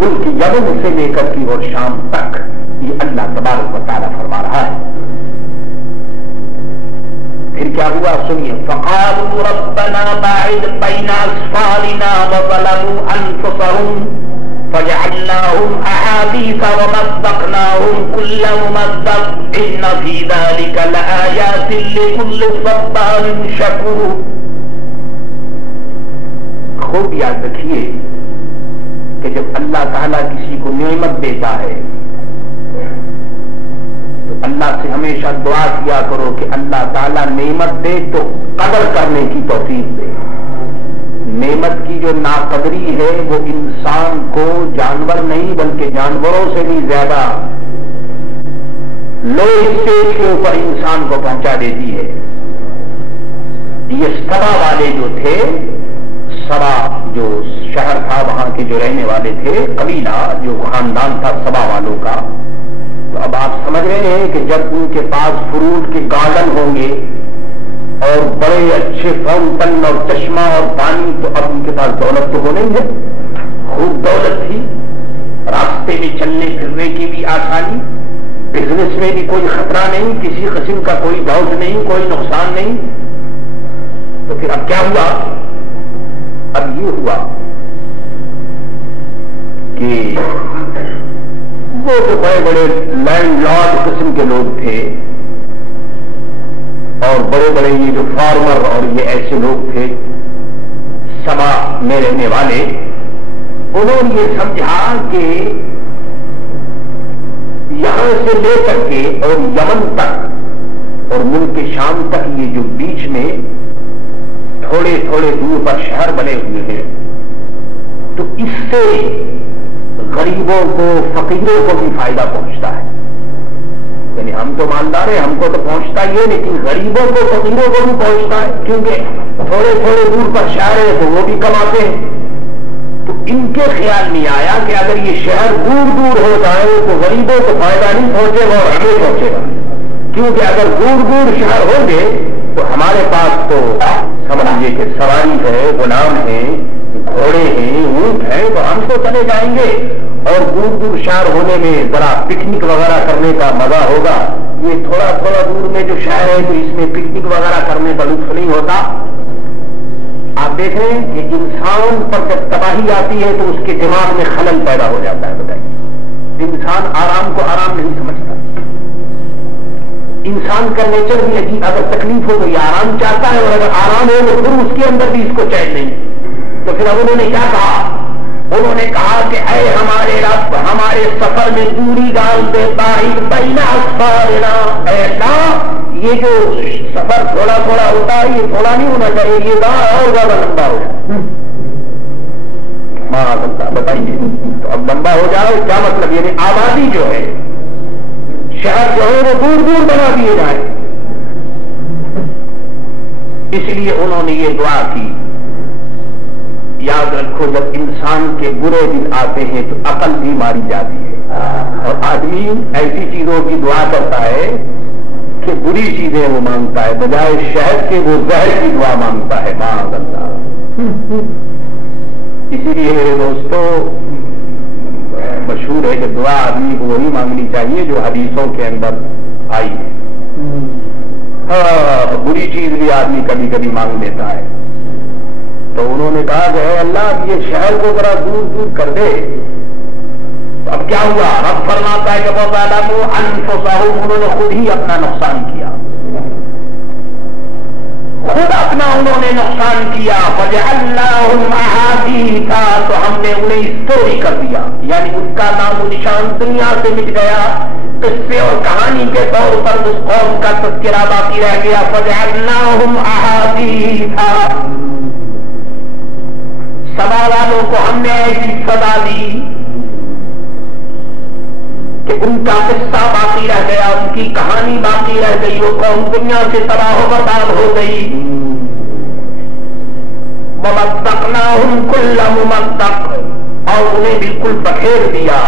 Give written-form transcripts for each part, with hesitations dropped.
ملک یمن سے لے کر کی اور شام تک، یہ اللہ تبارک و تعالیٰ فرما رہا ہے۔ پھر کیا ہوا سنیے، فقالوا ربنا باعد بین اسفارنا وظلموا انفسهم فجعلناهم احاديث ومزقناهم كل ممزق ان في ذلك لآيات لكل صبار شكور۔ خوب یاد رکھیے کہ جب اللہ تعالیٰ کسی کو نعمت دیتا ہے تو اللہ سے ہمیشہ دعا کیا کرو کہ اللہ تعالیٰ نعمت دے تو قدر کرنے کی توفیق دے۔ نعمت کی جو ناقدری ہے وہ انسان کو جانور نہیں بلکہ جانوروں سے بھی زیادہ لو اسٹیج کے اوپر انسان کو پہنچا دیتی ہے۔ یہ سبا والے جو تھے، سبا جو شہر تھا وہاں کے جو رہنے والے تھے، قبیلہ جو خاندان تھا سبا والوں کا، تو اب آپ سمجھ رہے ہیں کہ جب ان کے پاس فروٹ کے گارڈن ہوں گے اور بڑے اچھے فاؤنٹن اور چشمہ اور پانی، تو اب ان کے پاس دولت تو ہو نہیں ہے، خوب دولت تھی، راستے میں چلنے پھرنے کی بھی آسانی، بزنس میں بھی کوئی خطرہ نہیں، کسی قسم کا کوئی ڈاؤٹ نہیں، کوئی نقصان نہیں۔ تو پھر اب کیا ہوا؟ اب یہ ہوا کہ وہ تو بڑے بڑے لینڈ لارڈ قسم کے لوگ تھے اور بڑے بڑے یہ جو فارمر اور یہ ایسے لوگ تھے سبا میں رہنے والے، انہوں نے یہ سمجھا کہ یہاں سے لے کر کے اور یمن تک اور ملک شام تک یہ جو بیچ میں تھوڑے تھوڑے دور پر شہر بنے ہوئے ہیں، تو اس سے غریبوں کو فقیروں کو بھی فائدہ پہنچتا ہے۔ یعنی ہم تو مالدار ہیں، ہم کو تو پہنچتا ہی ہے، لیکن غریبوں کو فقیروں کو بھی پہنچتا ہے، کیونکہ تھوڑے تھوڑے دور پر شہر ہے تو وہ بھی کماتے ہیں۔ تو ان کے خیال میں آیا کہ اگر یہ شہر دور دور ہو جائے تو غریبوں کو فائدہ نہیں پہنچے گا اور ہمیں پہنچے گا، کیونکہ اگر دور دور شہر ہوں گے تو ہمارے پاس تو سمجھیے کہ سواری ہے، غلام ہے، گھوڑے ہیں، اونٹ ہیں، تو ہم تو چلے جائیں گے، اور دور دور شہر ہونے میں ذرا پکنک وغیرہ کرنے کا مزہ ہوگا۔ یہ تھوڑا تھوڑا دور میں جو شہر ہے تو اس میں پکنک وغیرہ کرنے کا لطف نہیں ہوتا۔ آپ دیکھیں کہ انسان پر جب تباہی آتی ہے تو اس کے دماغ میں خلل پیدا ہو جاتا ہے۔ بتائیے، انسان آرام کو آرام نہیں سمجھتا، انسان کا نیچر بھی عجیب، اگر تکلیف ہو تو یہ آرام چاہتا ہے، اور اگر آرام ہو تو پھر اس کے اندر بھی اس کو چین نہیں۔ تو پھر اب انہوں نے کیا کہا؟ انہوں نے کہا کہ اے ہمارے رب، ہمارے سفر میں دوری ڈال دے، باعد بین اسفارنا، اے اللہ یہ جو سفر تھوڑا تھوڑا ہوتا ہے یہ تھوڑا نہیں ہونا چاہیے، یہ اور زیادہ لمبا ہو جائے۔ بتائیے، تو اب لمبا ہو جائے کیا مطلب؟ یعنی آبادی جو ہے، شہر جو ہے وہ دور دور بنا دیے جائیں۔ اس لیے انہوں نے یہ دعا کی۔ یاد رکھو، جب انسان کے برے دن آتے ہیں تو عقل بھی ماری جاتی ہے، اور آدمی ایسی چیزوں کی دعا کرتا ہے کہ بری چیزیں وہ مانگتا ہے، بجائے شہد کے وہ زہر کی دعا مانگتا ہے۔ معاذ اللہ۔ اسی لیے میرے دوستوں، مشہور ہے کہ دعا آدمی کو وہی مانگنی چاہیے جو حدیثوں کے اندر آئی ہے۔ بری چیز بھی آدمی کبھی کبھی مانگ لیتا ہے۔ تو انہوں نے کہا کہ اے اللہ یہ شہر کو ذرا دور دور کر دے۔ تو اب کیا ہوا؟ رب فرماتا ہے کہ وَظَلَمُوا أَنفُسَهُمْ، انہوں نے خود ہی اپنا نقصان کیا، خود اپنا انہوں نے نقصان کیا۔ فَجَعَلْنَاهُمْ أَحَادِيثَ، تو ہم نے انہیں اسٹوری کر دیا، یعنی ان کا نام و نشان دنیا سے مٹ گیا، قصے اور کہانی کے طور پر اس قوم کا تذکرہ باقی رہ گیا۔ فَجَعَلْنَاهُمْ أَحَادِيثَ، سبا والوں کو ہم نے ایسی سزا دی کہ ان کا قصہ باقی رہ گیا، ان کی کہانی باقی رہ گئی، وہ قوم دنیا سے تباہ و برباد ہو گئی۔ وَمَزَّقْنَاهُمْ كُلَّ مُمَزَّقٍ، اور انہیں بالکل بکھیر دیا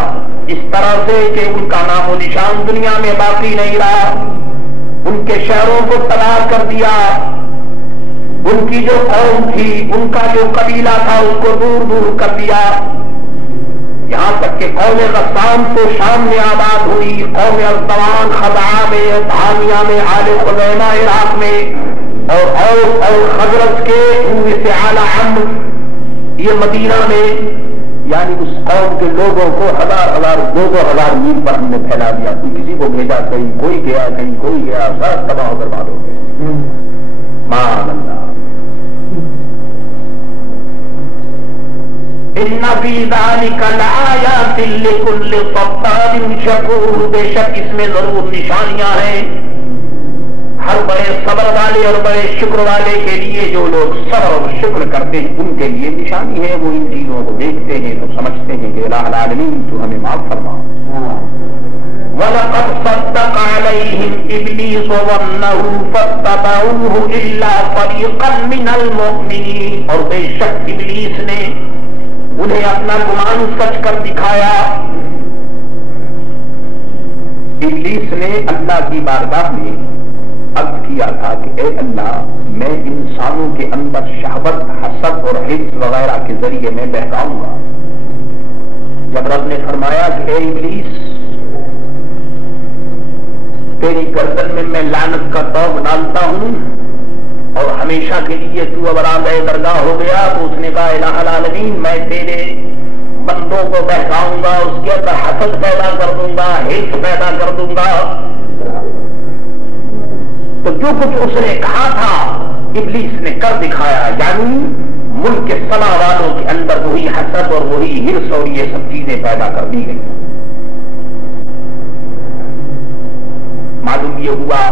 اس طرح سے کہ ان کا نام و نشان دنیا میں باقی نہیں رہا، ان کے شہروں کو تباہ کر دیا، ان کی جو قوم تھی، ان کا جو قبیلہ تھا اس کو دور دور کر دیا۔ یہاں تک کہ قوم غسان تو شام میں آباد ہوئی، قوم الزوان خزعہ میں، دھانیہ میں، آل خزیمہ عراق میں، اور خزرج کے سے اعلی عمر یہ مدینہ میں، یعنی اس قوم کے لوگوں کو ہزار 2,000 میل پر ہم نے پھیلا دیا. کوئی کسی کو بھیجا، کہیں کوئی گیا، کہیں کوئی گیا، سب تباہ و برباد ہو گئے. مان اللہ. ان فی ذلک لآیات لکل صبار شکور، بے شک اس میں ضرور نشانیاں ہیں ہر بڑے صبر والے اور بڑے شکر والے کے لیے. جو لوگ صبر اور شکر کرتے ہیں ان کے لیے نشانی ہے، وہ ان چیزوں کو دیکھتے ہیں تو سمجھتے ہیں کہ الہ العالمین تو ہمیں معاف فرما. وَلَقَدْ صَدَّقَ عَلَيْهِمْ إِبْلِيسُ ظَنَّهُ فَاتَّبَعُوهُ إِلَّا فَرِيقًا مِنَ الْمُؤْمِنِينَ، اور بے شک ابلیس نے انہیں اپنا گمان سچ کر دکھایا. ابلیس نے اللہ کی بارگاہ میں عرض کیا تھا کہ اے اللہ، میں انسانوں کے اندر شہوت، حسد اور حرص وغیرہ کے ذریعے میں بہکاؤں گا. جب رب نے فرمایا کہ اے ابلیس، تیری گردن میں میں لعنت کا توق ڈالتا ہوں اور ہمیشہ کے لیے تو اب راندہ درگاہ ہو گیا، تو اس نے کہا الہ العالمین، میں تیرے بندوں کو بہکاؤں گا، اس کے اندر حسد پیدا کر دوں گا، حرص پیدا کر دوں گا. تو جو کچھ اس نے کہا تھا ابلیس نے کر دکھایا، یعنی ملک کے سما والوں کے اندر وہی حسد اور وہی حرص اور یہ سب چیزیں پیدا کر دی گئی. معلوم یہ ہوا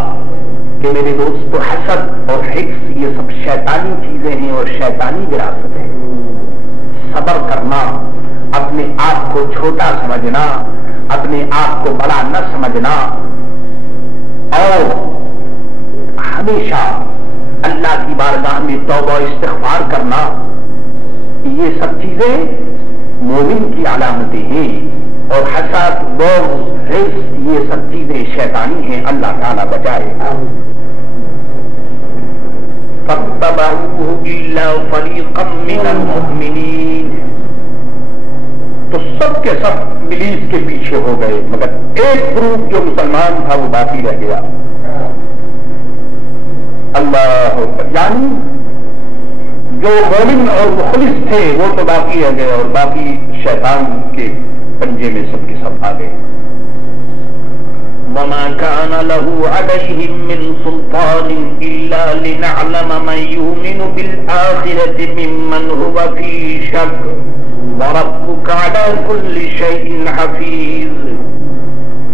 کہ میرے دوست، حسد اور حرص یہ سب شیطانی چیزیں ہیں اور شیطانی وراثت ہے. صبر کرنا، اپنے آپ کو چھوٹا سمجھنا، اپنے آپ کو بڑا نہ سمجھنا، اور ہمیشہ اللہ کی بارگاہ میں توبہ و استغفار کرنا، یہ سب چیزیں مومن کی علامتیں ہیں. اور حسد، بغض، حرص یہ سب چیزیں شیطانی ہیں. اللہ تعالیٰ بچائے. فَاتَّبَعُوهُ إِلَّا فَرِيقًا مِّنَ الْمُؤْمِنِينَ، تو سب کے سب ابلیس کے پیچھے ہو گئے، مگر ایک گروپ جو مسلمان تھا وہ باقی رہ گیا. اللہ اکبر. یعنی جو مومن اور مخلص تھے وہ تو باقی رہ گئے، اور باقی شیطان کے پنجے میں سب کے سب آ گئے. وَمَا كَانَ لَهُ عَلَيْهِمْ مِنْ سُلْطَانٍ إِلَّا لِنَعْلَمَ مَنْ يُؤْمِنُ بِالْآخِرَةِ مِمَّنْ هُوَ فِي شَكٍّ وَرَبُّكَ عَلَى كُلِّ شَيْءٍ حَفِيظٌ.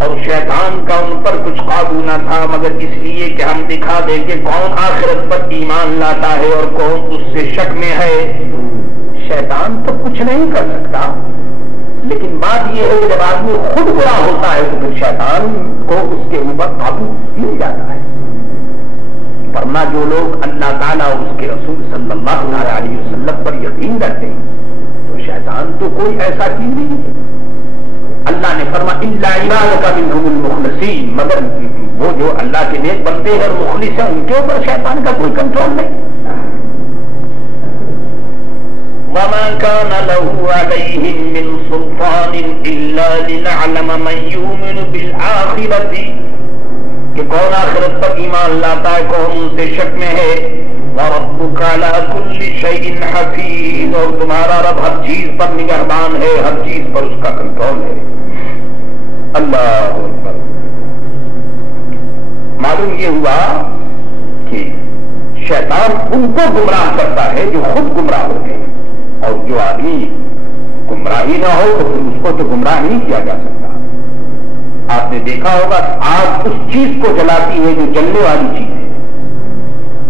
اور شیطان کا ان پر کچھ قابو نہ تھا مگر اس لیے کہ ہم دکھا دیں کہ کون آخرت پر ایمان لاتا ہے اور کون اس سے شک میں ہے. شیطان تو کچھ نہیں کر سکتا، لیکن بات یہ ہے کہ جب آدمی خود برا ہوتا ہے تو پھر شیطان کو اس کے اوپر قابو مل جاتا ہے. ورنہ جو لوگ اللہ تعالیٰ اور اس کے رسول صلی اللہ علیہ وسلم پر یقین رکھتے ہیں تو شیطان تو کوئی ایسا چیز نہیں ہے. اللہ نے فرمایا الا عبادک منہم المخلصین، مگر وہ جو اللہ کے نیک بندے ہیں اور مخلص ہیں ان کے اوپر شیطان کا کوئی کنٹرول نہیں. وما كان له عليهم من سلطان الا لنعلم من يؤمن بالآخرة، کہ کون آخرت پر ایمان لاتا ہے، کون ان سے شک میں ہے. وربك على كل شيء حفيظ، اور تمہارا رب ہر چیز پر نگہبان ہے، ہر چیز پر اس کا کنٹرول ہے. اللہ اکبر. معلوم یہ ہوا کہ شیطان ان کو گمراہ کرتا ہے جو خود گمراہ ہو گئے، اور جو آدمی گمراہی نہ ہو تو پھر اس کو تو گمراہ نہیں کیا جا سکتا. آپ نے دیکھا ہوگا آگ اس چیز کو جلاتی ہے جو جلنے والی چیز ہے.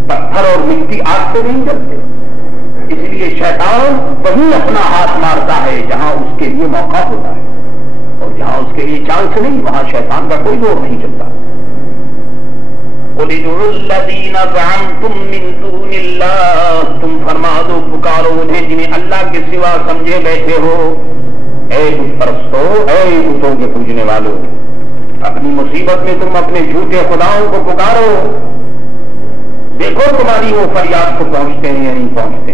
پتھر اور مٹی آگ سے نہیں جلتے. اس لیے شیطان وہیں اپنا ہاتھ مارتا ہے جہاں اس کے لیے موقع ہوتا ہے، اور جہاں اس کے لیے چانس نہیں وہاں شیطان کا کوئی زور نہیں چلتا. قُلِ ادْعُوا الَّذِينَ زَعَمْتُم مِّن دُونِ اللَّهِ، تم فرما دو پکارو انہیں جنہیں اللہ کے سوا سمجھے بیٹھے ہو. اے بت پرستو، اے بتوں کے پوجنے والوں، اپنی مصیبت میں تم اپنے جھوٹے خداؤں کو پکارو، دیکھو تمہاری وہ فریاد کو پہنچتے ہیں یا نہیں پہنچتے.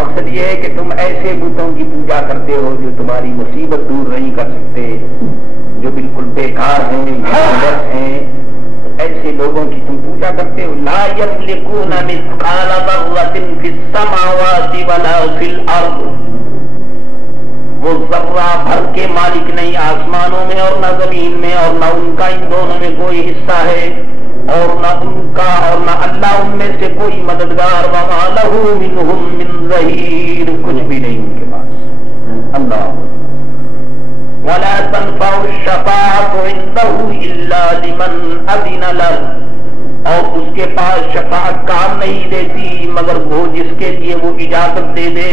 مقصد یہ ہے کہ تم ایسے بتوں کی پوجا کرتے ہو جو تمہاری مصیبت دور نہیں کر سکتے، جو بالکل بیکار ہیں، ایسے لوگوں کی تم پوجا کرتے ہو. لا یملکون مثقال ذرۃ فی السماوات ولا فی الارض، وہ ذرہ بھر کے مالک نہیں آسمانوں میں اور نہ زمین میں، اور نہ ان کا ان دونوں میں کوئی حصہ ہے، اور نہ ان کا اور نہ اللہ ان میں سے کوئی مددگار. وما لہ منہم من ظہیر، کچھ بھی نہیں ان کے پاس. اللہ. ولا تنفع الشفاعة عنده الا لمن اذن له، اور اس کے پاس شفاعت کام نہیں دیتی مگر وہ جس کے لیے وہ اجازت دے دے.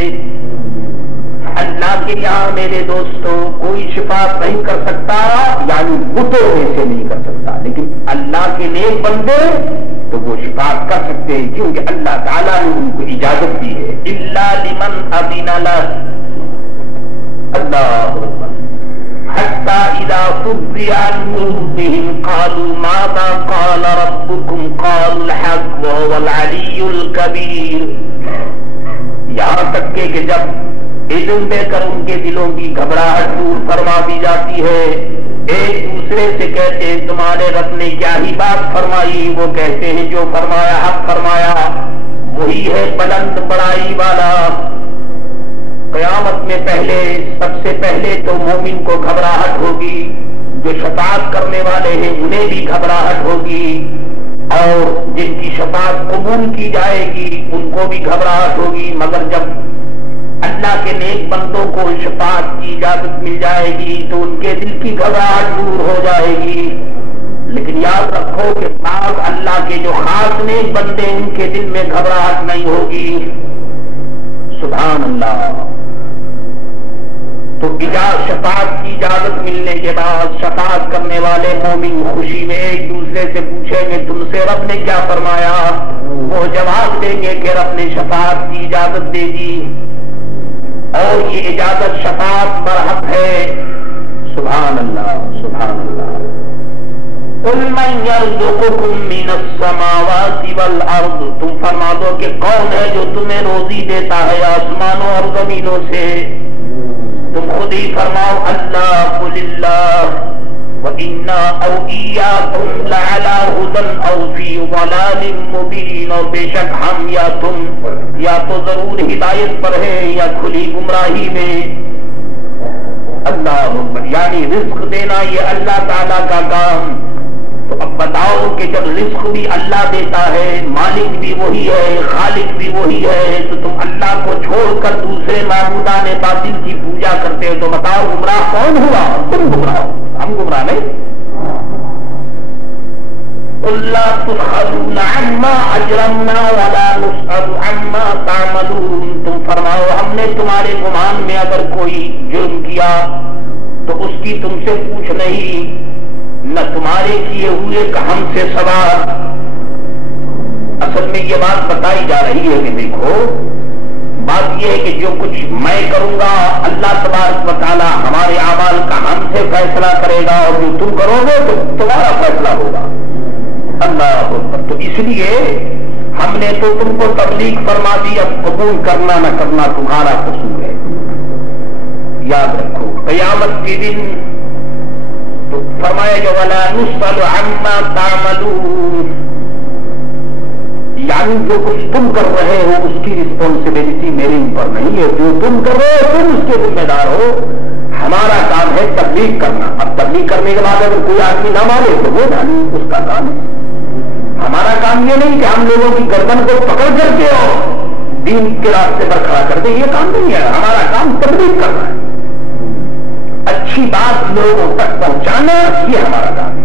اللہ کے یہاں میرے دوستو کوئی شفاعت نہیں کر سکتا، یعنی بتوں میں سے نہیں کر سکتا، لیکن اللہ کے نیک بندے تو وہ شفاعت کر سکتے ہیں کیونکہ اللہ تعالیٰ نے ان کو اجازت دی ہے. الا لمن اذن له. اللہ اکبر. حتى اذا فزع عن قلوبهم قالوا ماذا قال ربكم قالوا الحق وهو العلي الكبير. یہاں تک کہ جب اذن دے کر ان کے دلوں کی گھبراہٹ دور فرما دی جاتی ہے، ایک دوسرے سے کہتے ہیں تمہارے رب نے کیا ہی بات فرمائی، وہ کہتے ہیں جو فرمایا حق فرمایا، وہی ہے بلند بڑائی والا. قیامت میں پہلے سب سے پہلے تو مومن کو گھبراہٹ ہوگی، جو شفاعت کرنے والے ہیں انہیں بھی گھبراہٹ ہوگی، اور جن کی شفاعت قبول کی جائے گی ان کو بھی گھبراہٹ ہوگی. مگر جب اللہ کے نیک بندوں کو شفاعت کی اجازت مل جائے گی تو ان کے دل کی گھبراہٹ دور ہو جائے گی. لیکن یاد رکھو کہ بعض اللہ کے جو خاص نیک بندے ان کے دل میں گھبراہٹ نہیں ہوگی. سبحان اللہ. تو شفاعت کی اجازت ملنے کے بعد شفاعت کرنے والے مومن خوشی میں ایک دوسرے سے پوچھیں گے تم سے رب نے کیا فرمایا، وہ جواب دیں گے کہ رب نے شفاعت کی اجازت دے دی، اور یہ اجازت شفاعت برحق ہے. سبحان اللہ سبحان اللہ. قل من يرزقكم من السماوات والارض، تم فرما دو کہ کون ہے جو تمہیں روزی دیتا ہے آسمانوں اور زمینوں سے. تم خود ہی فرماؤ اللہ. قل اللہ. وَإِنَّا أَوْ إِيَّاكُمْ لَعَلَىٰ هُدًى أَوْ فِي ضَلَالٍ مُّبِينٍ، اور بے شک ہم یا تم یا تو ضرور ہدایت پر ہیں یا کھلی گمراہی میں. اللہ اکبر. یعنی رزق دینا یہ اللہ تعالیٰ کا کام. تو اب بتاؤ کہ جب رزق بھی اللہ دیتا ہے، مالک بھی وہی ہے، خالق بھی وہی ہے، تو تم اللہ کو چھوڑ کر دوسرے معبودان باطل کی پوجا کرتے ہو، تو بتاؤ گمراہ کون ہوا؟ تم گمراہ ہو، ہم گمراہ نہیں. قل لا تسألون عما أجرمنا ولا نسأل عما تعملون. تم فرماؤ ہم نے تمہارے گمان میں اگر کوئی جرم کیا تو اس کی تم سے پوچھ نہیں، نہ تمہارے کیے ہوئے کا ہم سے سوال. اصل میں یہ بات بتائی جا رہی ہے کہ دیکھو بات یہ ہے کہ جو کچھ میں کروں گا اللہ تبارک و تعالی ہمارے اعمال کا ہم سے فیصلہ کرے گا، اور جو تم کرو گے تو تمہارا فیصلہ ہوگا. اللہ اکبر. تو اس لیے ہم نے تو تم کو تبلیغ فرما دی، اب قبول کرنا نہ کرنا تمہارا قصور ہے. یاد رکھو قیامت کے دن تو فرمایا جو ولا نسأل عما تعملون، یعنی جو کچھ تم کر رہے ہو اس کی رسپانسبلٹی میرے اوپر نہیں ہے، جو تم کر رہے ہو تم اس کے ذمہ دار ہو. ہمارا کام ہے تبلیغ کرنا. اب تبلیغ کرنے کے بعد اگر کوئی آدمی نہ مانے تو وہ جانے اس کا کام ہے. ہمارا کام یہ نہیں کہ ہم لوگوں کی گردن کو پکڑ کر کے اور دین کے راستے پر کھڑا کر دیں، یہ کام نہیں ہے. ہمارا کام تبلیغ کرنا ہے، اچھی بات لوگوں تک پہنچانا، یہ ہمارا کام ہے.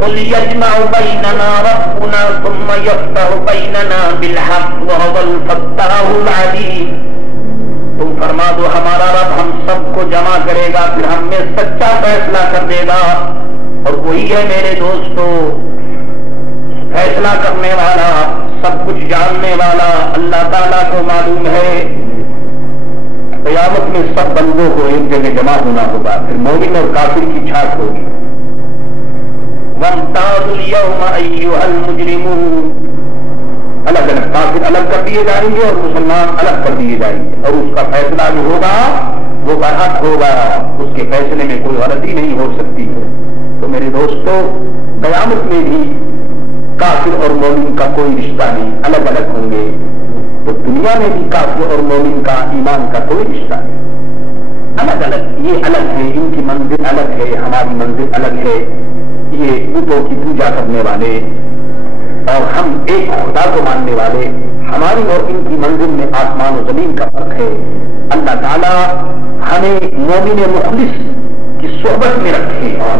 قل يجمع بيننا ربنا ثم يفتح بيننا بالحق وهو الفتاح العليم. تم فرما دو ہمارا رب ہم سب کو جمع کرے گا، پھر ہم میں سچا فیصلہ کر دے گا، اور وہی ہے میرے دوستو فیصلہ کرنے والا، سب کچھ جاننے والا. اللہ تعالیٰ کو معلوم ہے قیامت میں سب بندوں کو ایک جگہ جمع ہونا ہوگا، پھر مومن اور کافر کی چھانٹ ہوگی. وَامْتَازُوا الْيَوْمَ أَيُّهَا الْمُجْرِمُونَ. الگ الگ کافر الگ کر دیے جائیں گے اور مسلمان الگ کر دیے جائیں گے، اور اس کا فیصلہ جو ہوگا وہ برحق ہوگا، اس کے فیصلے میں کوئی غلطی نہیں ہو سکتی ہے۔ تو میرے دوستو، قیامت میں بھی کافر اور مومن کا کوئی رشتہ نہیں، الگ الگ ہوں گے۔ تو دنیا میں بھی کافر اور مومن کا، ایمان کا کوئی رشتہ نہیں، الگ الگ، یہ الگ ہے، ان کی منزل الگ ہے، ہماری منزل الگ ہے۔ یہ بتوں کی پوجا کرنے والے اور ہم ایک خدا کو ماننے والے، ہماری اور ان کی منزل میں آسمان و زمین کا فرق ہے۔ اللہ تعالی ہمیں مومن مخلص کی صحبت میں رکھے اور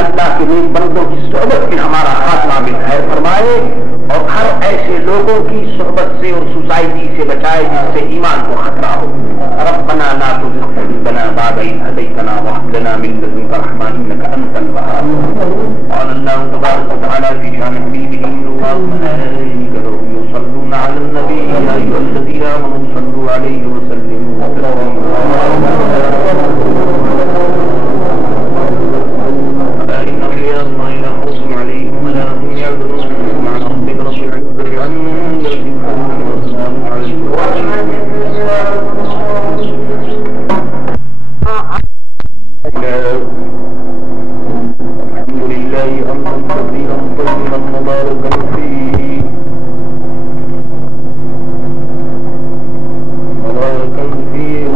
اللہ کے نیک بندوں کی صحبت میں ہمارا خاتمہ بالخیر فرمائے، اور ہر ایسے لوگوں کی صحبت سے اور سوسائٹی سے بچائے جس سے ایمان کو خطرہ ہو۔ ربنا لا تزغ قلوبنا بعد إذ هديتنا وهب لنا من لدنك رحمة إنك أنت الوهاب۔ قال الله تبارك وتعالى في شأن حبيبه إن الله وملائكته يصلون على النبي يا أيها الذين آمنوا صلوا عليه وسلموا تسليما۔ ألا إن أولياء الله لا خوف عليهم ولا هم يحزنون سبحان ربك رب العزة عما يصفون وسلام على المرسلين الحمد لله حمدا كثيرا طيبا مباركا فيه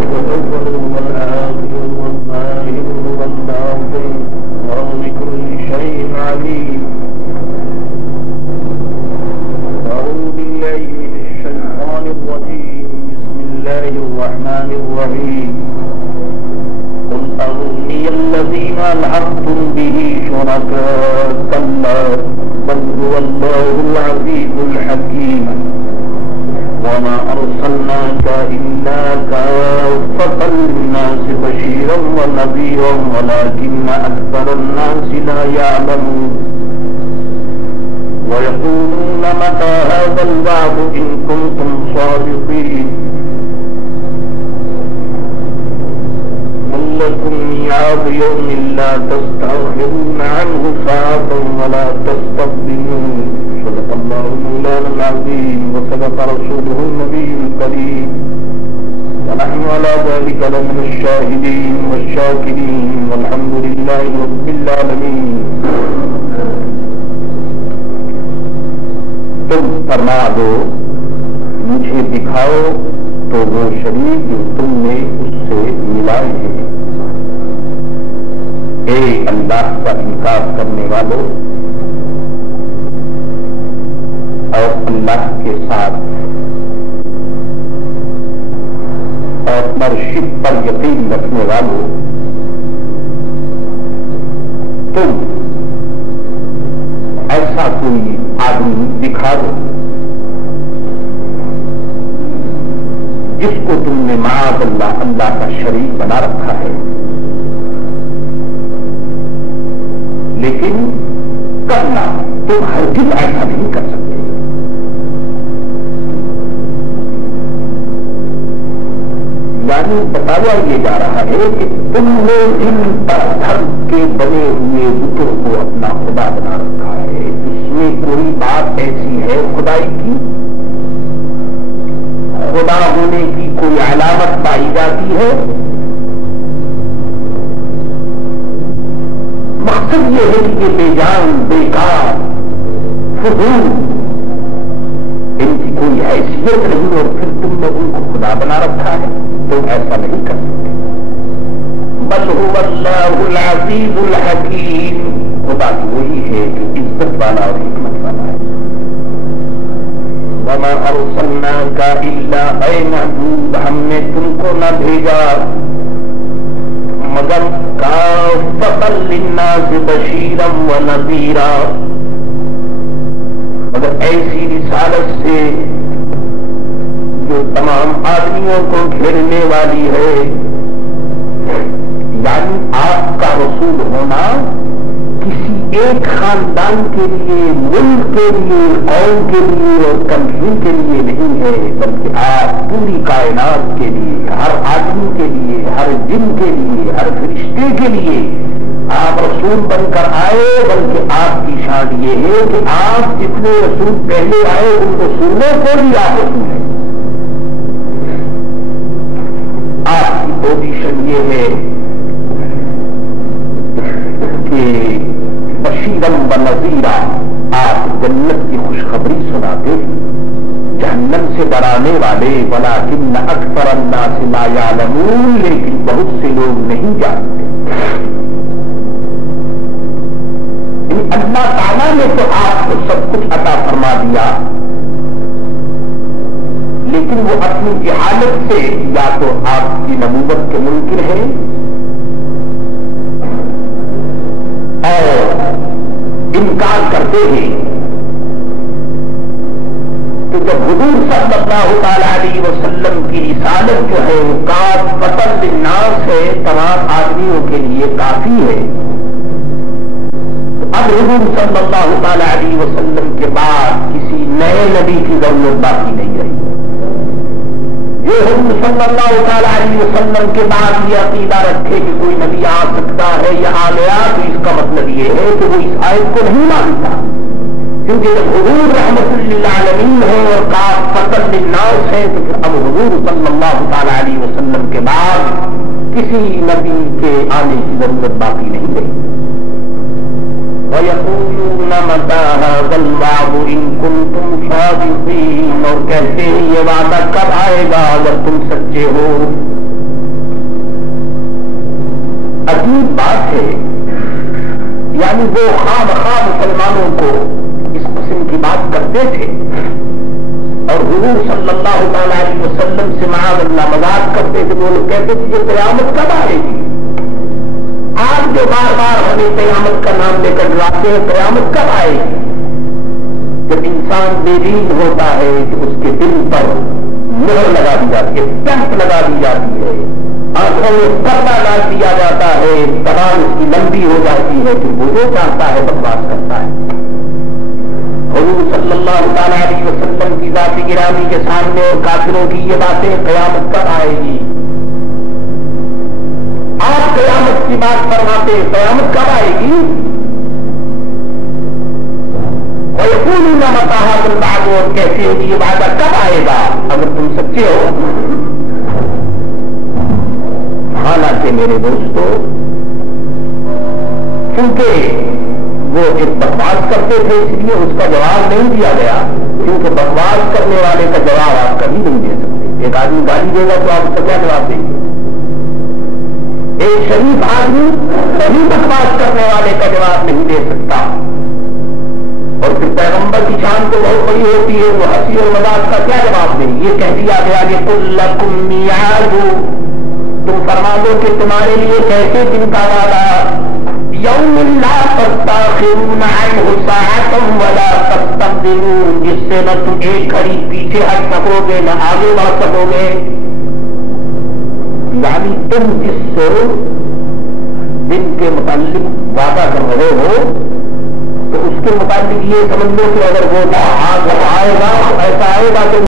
الأول والآخر والظاهر والباطن وهو بكل شيء عليم۔ أعوذ بالله من الشيطان الرجيم، بسم الله الرحمن الرحيم۔ قل أروني الذين ألحقتم به شركاء كلا بل هو الله العزيز الحكيم وما أرسلناك إلا كافة للناس بشيرا ونذيرا ولكن أكثر الناس لا يعلمون ويقولون متى هذا الوعد إن كنتم صادقين قل لكم ميعاد يوم لا تستأخرون عنه ساعة ولا تستقدمون صدق الله مولانا العظيم وصدق رسوله النبي الكريم ونحن على ذلك لمن الشاهدين والشاكرين والحمد لله رب العالمين۔ تم فرما دو مجھے دکھاؤ تو وہ شریک جو تم نے اس سے ملائے ہیں۔ اے اللہ کا انکار کرنے والوں اور اللہ کے ساتھ اور مرشد پر یقین رکھنے والوں، تم ایسا کوئی آدمی دکھا دو جس کو تم نے معاذ اللہ اللہ کا شریک بنا رکھا ہے، لیکن کرنا تم ہرگز ایسا نہیں کر سکتے۔ یعنی بتایا یہ جا رہا ہے کہ تم نے ان پتھر کے بنے ہوئے بتوں کو اپنا خدا بنا رکھا ہے، اس میں کوئی بات ایسی ہے خدائی کی، خدا ہونے کی کوئی علامت پائی جاتی ہے؟ مقصد یہ ہے کہ یہ بے جان بیکار فضول، ان کی کوئی حیثیت نہیں، اور پھر تم نے ان کو خدا بنا رکھا ہے، تم ایسا نہیں کر سکتے۔ بل هو اللہ العزیز الحکیم، خدا تو وہی ہے جو عزت والا اور حکمت والا ہے۔ وما ارسلناک الا، اے محبوب ہم نے تم کو نہ بھیجا مگر کافۃ للناس بشیرا ونذیرا، مگر ایسی رسالت سے جو تمام آدمیوں کو گھیرنے والی ہے۔ یعنی آپ کا رسول ہونا کسی ایک خاندان کے لیے، ملک کے لیے، قوم کے لیے اور کنٹری کے لیے نہیں ہے، بلکہ آپ پوری کائنات کے لیے، ہر آدمی کے لیے، ہر جن کے لیے، ہر فرشتے کے لیے آپ رسول بن کر آئے، بلکہ آپ کی شان یہ ہے کہ آپ جتنے رسول پہلے آئے ان رسولوں کو بھی آپ رسول ہیں۔ آپ کی پوزیشن یہ ہے کہ بشیرم و نذیرا، آپ جنت کی خوشخبری سناتے ہیں، جہنم سے ڈرانے والے، ولکن اکثر الناس لا یعلمون، لیکن بہت سے لوگ نہیں جانتے۔ اللہ تعالیٰ نے تو آپ کو سب کچھ عطا فرما دیا، لیکن وہ اپنی جہالت سے یا تو آپ کی نبوت کے منکر ہیں اور انکار کرتے ہیں۔ تو جب حضور صلی اللہ تعالی علیہ وسلم کی رسالت جو ہے وہ کافۃ للناس ہے، تمام آدمیوں کے لیے کافی ہے، تو اب حضور صلی اللہ تعالی علیہ وسلم کے بعد کسی نئے نبی کی ضرورت باقی نہیں رہی۔ یہ حضور صلی اللہ تعالی علیہ وسلم کے بعد یہ عقیدہ رکھے کہ کوئی نبی آ سکتا ہے یا آ گیا، تو اس کا مطلب یہ ہے کہ وہ اس آیت کو نہیں مانتا، کیونکہ جب حضور رحمت للعالمین ہے اور کافۃ للناس ہے، تو پھر اب حضور صلی اللہ تعالی علیہ وسلم کے بعد کسی نبی کے آنے کی ضرورت باقی نہیں رہی۔ وَيَقُولُونَ مَتَىٰ هَٰذَا الْوَعْدُ إِن كُنتُمْ صَادِقِينَ، اور کہتے ہیں یہ وعدہ کب آئے گا اگر تم سچے ہو۔ عجیب بات ہے، یعنی وہ خواہ مسلمانوں کو اس قسم کی بات کرتے تھے اور حضور صلی اللہ تعالی علیہ وسلم سے معاذ اللہ مذاق کرتے تھے، وہ لوگ کہتے تھے کہ قیامت کب آئے گی؟ آپ جو بار بار ہمیں قیامت کا نام لے کر ڈراتے ہیں، قیامت کب آئے گی؟ جب انسان بے دین ہوتا ہے کہ اس کے دل پر مہر لگا دی جاتی ہے، اسٹیمپ لگا دی جاتی ہے، آنکھوں میں پردہ ڈال دیا جاتا ہے، زبان اس کی لمبی ہو جاتی ہے، پھر وہ جو چاہتا ہے بکواس کرتا ہے۔ حضور صلی اللہ تعالی علیہ وسلم کی ذات گرامی کے سامنے اور کافروں کی یہ باتیں قیامت کب آئے گی؟ آپ قیامت کی بات فرماتے، قیامت کب آئے گی؟ وَيَقُولُونَ مَتَىٰ هَٰذَا الْوَعْدُ، اور کہتے ہیں کہ یہ وعدہ کب آئے گا اگر تم سچے ہو۔ حالانکہ میرے دوستو، کیونکہ وہ ایک بکواس کرتے تھے اس لیے اس کا جواب نہیں دیا گیا، کیونکہ بکواس کرنے والے کا جواب آپ کبھی نہیں دے سکتے۔ ایک آدمی گالی دے گا تو آپ اس کا کیا جواب دیں گے؟ ایک شریف آدمی کبھی بکواس کرنے والے کا جواب نہیں دے سکتا۔ اور پھر پیغمبر کی شان تو بہت بڑی ہوتی ہے، وہ ہنسی اور مذاق کا کیا جواب دیں؟ یہ کہہ دیا گیا کہ قُل لَكُم مِّيعَادُ، تم فرما دو کہ تمہارے لیے کیسے دن کا وعدہ، یوم لا تستاخرون عنہ ساعۃ ولا تستقدمون، جس سے نہ تم ایک گھڑی پیچھے ہٹ سکو گے نہ آگے بڑھ سکو گے۔ یعنی تم جس دن کے متعلق وعدہ کر رہے ہو تو اس کے متعلق یہ سمجھ لو کہ اگر وہ آئے گا تو ایسا آئے گا کہ